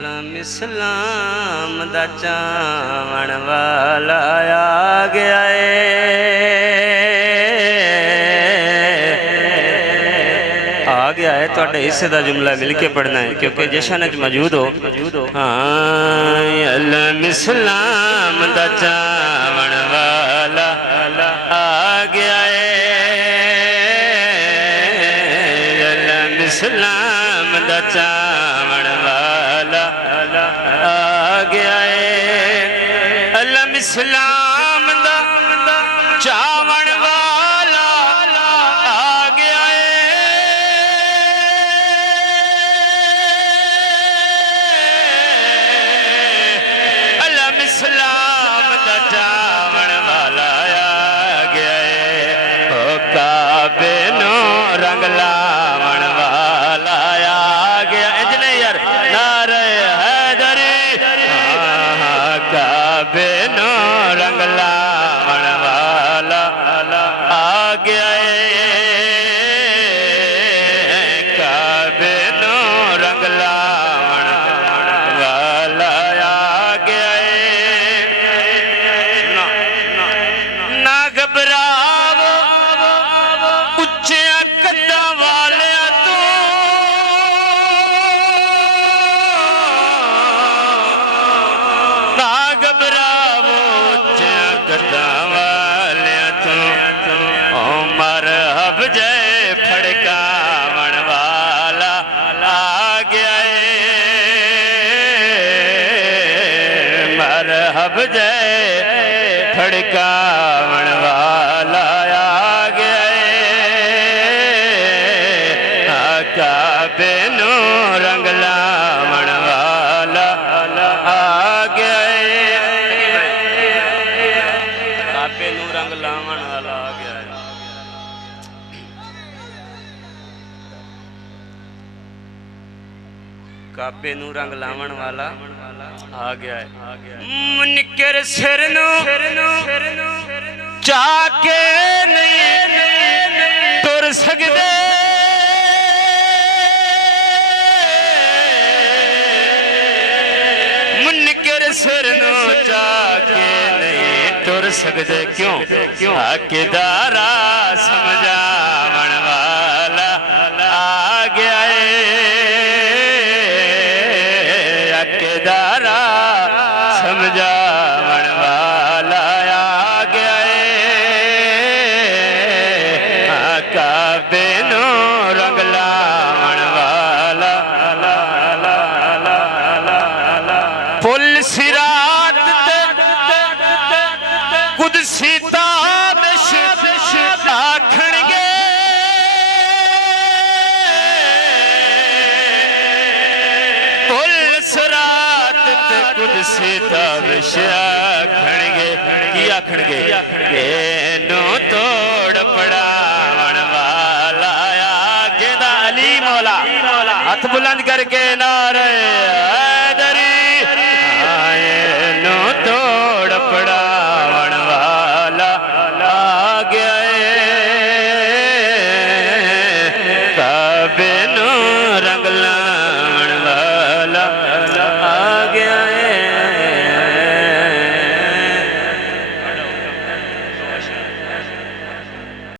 इस्लाम दा चावण वाला आ गया है थोड़े हिस्से का जुमला मिल के पढ़ना है क्योंकि जशन च मौजूद हो। हाँ इस्लाम दा चावण वाला आ गया है, इस्लाम दा चावण वाला आ गया है, अलम इस्लाम दा चावण वाला आ गया है, अलम इस्लाम दा चावण वाला आ गया है, ओ काबे नो रंग लावण वाला आ गया। इजने यार नारे हैदरी काबे नो रंग लावण वाला आ गया है, काबे नो रंग लावण वाला आ गया है। ना घबरावो उच्चे कद्दा वाले तू, ना घबरावो उच्चे कद्दा वाले तू, उमर हब जय फड़कावण वाला आ गया है, मरहब जय फड़कावण वाला आ गया है, काबे नो रंग लावण वाला आ गया है, काबे नो रंग लावण वाला आ गया है। काबे नू रंग लावण वाला आ गया है, मुनकर सिर नू चाके नहीं तुर सकदे, मुनकर सिर नू चाके नहीं तुर सकदे, क्यों हकदारा समझावण वाला आ गया है, हकदारा समझावण वाला आ गया है, काबे नो रंग लावण वाला पुल सिरात ते कुदसी ताबिश आखणगे, पुल सिरात ते कुदसी ताबिश आखणगे, की आखणगे एनू तोड़ पड़ावण वाला आ गेदा अली मौला। हाथ बुलंद करके नारे